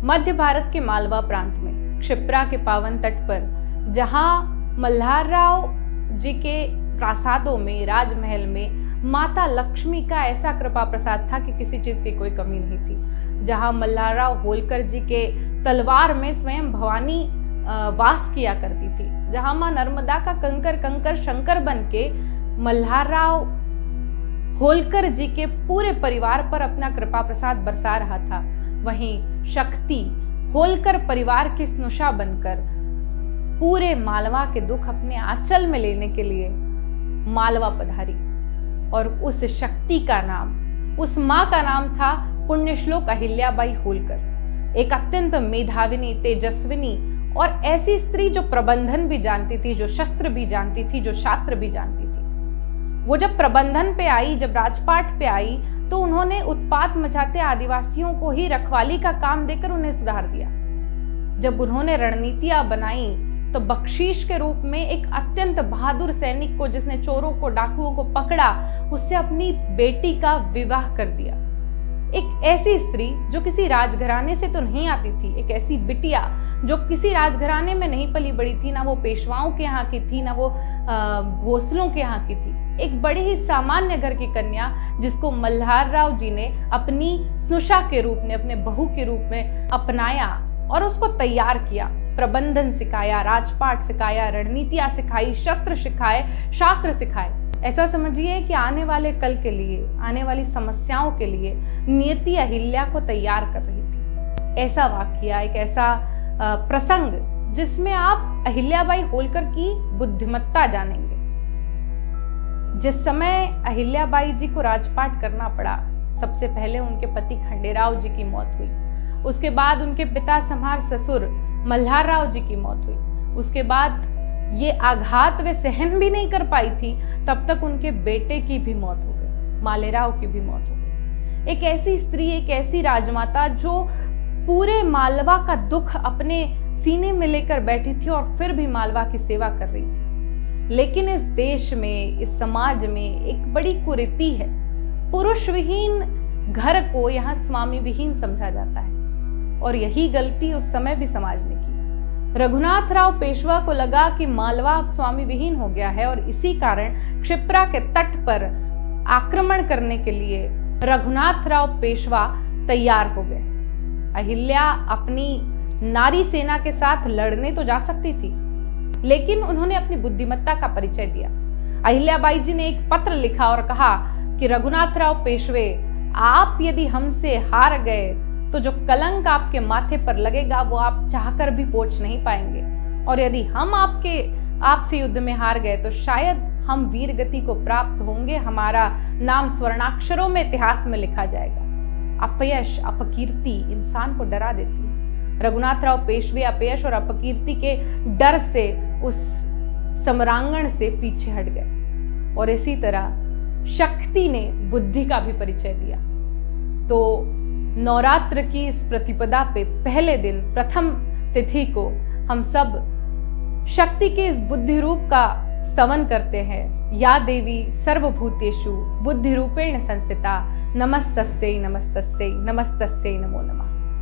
मध्य भारत के मालवा प्रांत में क्षिप्रा के पावन तट पर, जहां मल्हारराव जी के प्रासादों में, राजमहल में माता लक्ष्मी का ऐसा कृपा प्रसाद था कि किसी चीज की कोई कमी नहीं थी। जहां मल्हारराव होलकर जी के तलवार में स्वयं भवानी वास किया करती थी, जहां मां नर्मदा का कंकर कंकर शंकर बन के मल्हारराव होलकर जी के पूरे परिवार पर अपना कृपा प्रसाद बरसा रहा था, वहीं शक्ति होलकर परिवार की स्नुषा बनकर पूरे मालवा के दुख अपने आंचल में लेने के लिए मालवा पधारी। और उस शक्ति का नाम, उस मां का नाम था पुण्यश्लोक अहिल्याबाई होलकर, एक अत्यंत मेधाविनी, तेजस्विनी और ऐसी स्त्री जो प्रबंधन भी जानती थी, जो शस्त्र भी जानती थी, जो शास्त्र भी जानती थी। वो जब प्रबंधन पे आई, जब राजपाट पे आई, तो उन्होंने उत्पात मचाते आदिवासियों को ही रखवाली का काम देकर उन्हें सुधार दिया। जब उन्होंने रणनीतियां बनाई तो बख्शीश के रूप में एक अत्यंत बहादुर सैनिक को, जिसने चोरों को, डाकुओं को पकड़ा, उससे अपनी बेटी का विवाह कर दिया। एक ऐसी स्त्री जो किसी राजघराने से तो नहीं आती थी, एक ऐसी बिटिया जो किसी राजघराने में नहीं पली बड़ी थी, ना वो पेशवाओं के यहाँ की थी, ना वो भोसलों के यहाँ की थी, एक बड़े ही सामान्य घर की कन्या, जिसको मल्हारराव जी ने अपनी स्नुषा के रूप में, अपने बहू के रूप में अपनाया और उसको तैयार किया। प्रबंधन सिखाया, राजपाट सिखाया, रणनीतियां सिखाई, शस्त्र सिखाए, शास्त्र सिखाए। ऐसा समझिए कि आने वाले कल के लिए, आने वाली समस्याओं के लिए नियति अहिल्या को तैयार कर रही थी। ऐसा वाकया, एक ऐसा प्रसंग जिसमें आप अहिल्याबाई होलकर की बुद्धिमत्ता जानेंगे। जिस समय अहिल्याबाई जी को राजपाट करना पड़ा, सबसे पहले उनके पति खंडेराव जी की मौत हुई, उसके बाद उनके पिता सम्हार ससुर मल्हारराव जी की मौत हुई, उसके बाद ये आघात वे सहन भी नहीं कर पाई थी, तब तक उनके बेटे की भी मौत हो गई, मालेराव की भी मौत हो गई। एक ऐसी स्त्री, एक ऐसी राजमाता जो पूरे मालवा का दुख अपने सीने में लेकर बैठी थी और फिर भी मालवा की सेवा कर रही थी। लेकिन इस देश में, इस समाज में एक बड़ी कुरीति है, पुरुष विहीन घर को यहाँ स्वामी विहीन समझा जाता है, और यही गलती उस समय भी समाज ने की। रघुनाथराव पेशवा को लगा कि मालवा अब स्वामी विहीन हो गया है, और इसी कारण क्षिप्रा के तट पर आक्रमण करने के लिए रघुनाथराव पेशवा तैयार हो गए। अहिल्या अपनी नारी सेना के साथ लड़ने तो जा सकती थी, लेकिन उन्होंने अपनी बुद्धिमत्ता का परिचय दिया। अहिल्याबाई जी ने एक पत्र लिखा और कहा कि रघुनाथराव पेशवे, आप यदि हमसे हार गए तो जो कलंक आपके माथे पर लगेगा वो आप चाहकर भी पोंछ नहीं पाएंगे, और यदि हम आपसे युद्ध में हार गए तो शायद हम वीर गति को प्राप्त होंगे, हमारा नाम स्वर्णाक्षरों में इतिहास में लिखा जाएगा। अपयश, अपकीर्ति इंसान को डरा देती है। रघुनाथराव पेशवे अपयश और अपकीर्ति के डर से उस सम्रांगण से पीछे हट गए, और इसी तरह शक्ति ने बुद्धि का भी परिचय दिया। तो नवरात्र की इस प्रतिपदा पे पहले दिन, प्रथम तिथि को हम सब शक्ति के इस बुद्धि रूप का स्तवन करते हैं। या देवी सर्वभूतेषु बुद्धि रूपेण संस्थिता, नमस्तस्यै नमस्तस्यै नमस्तस्यै नमो नमः।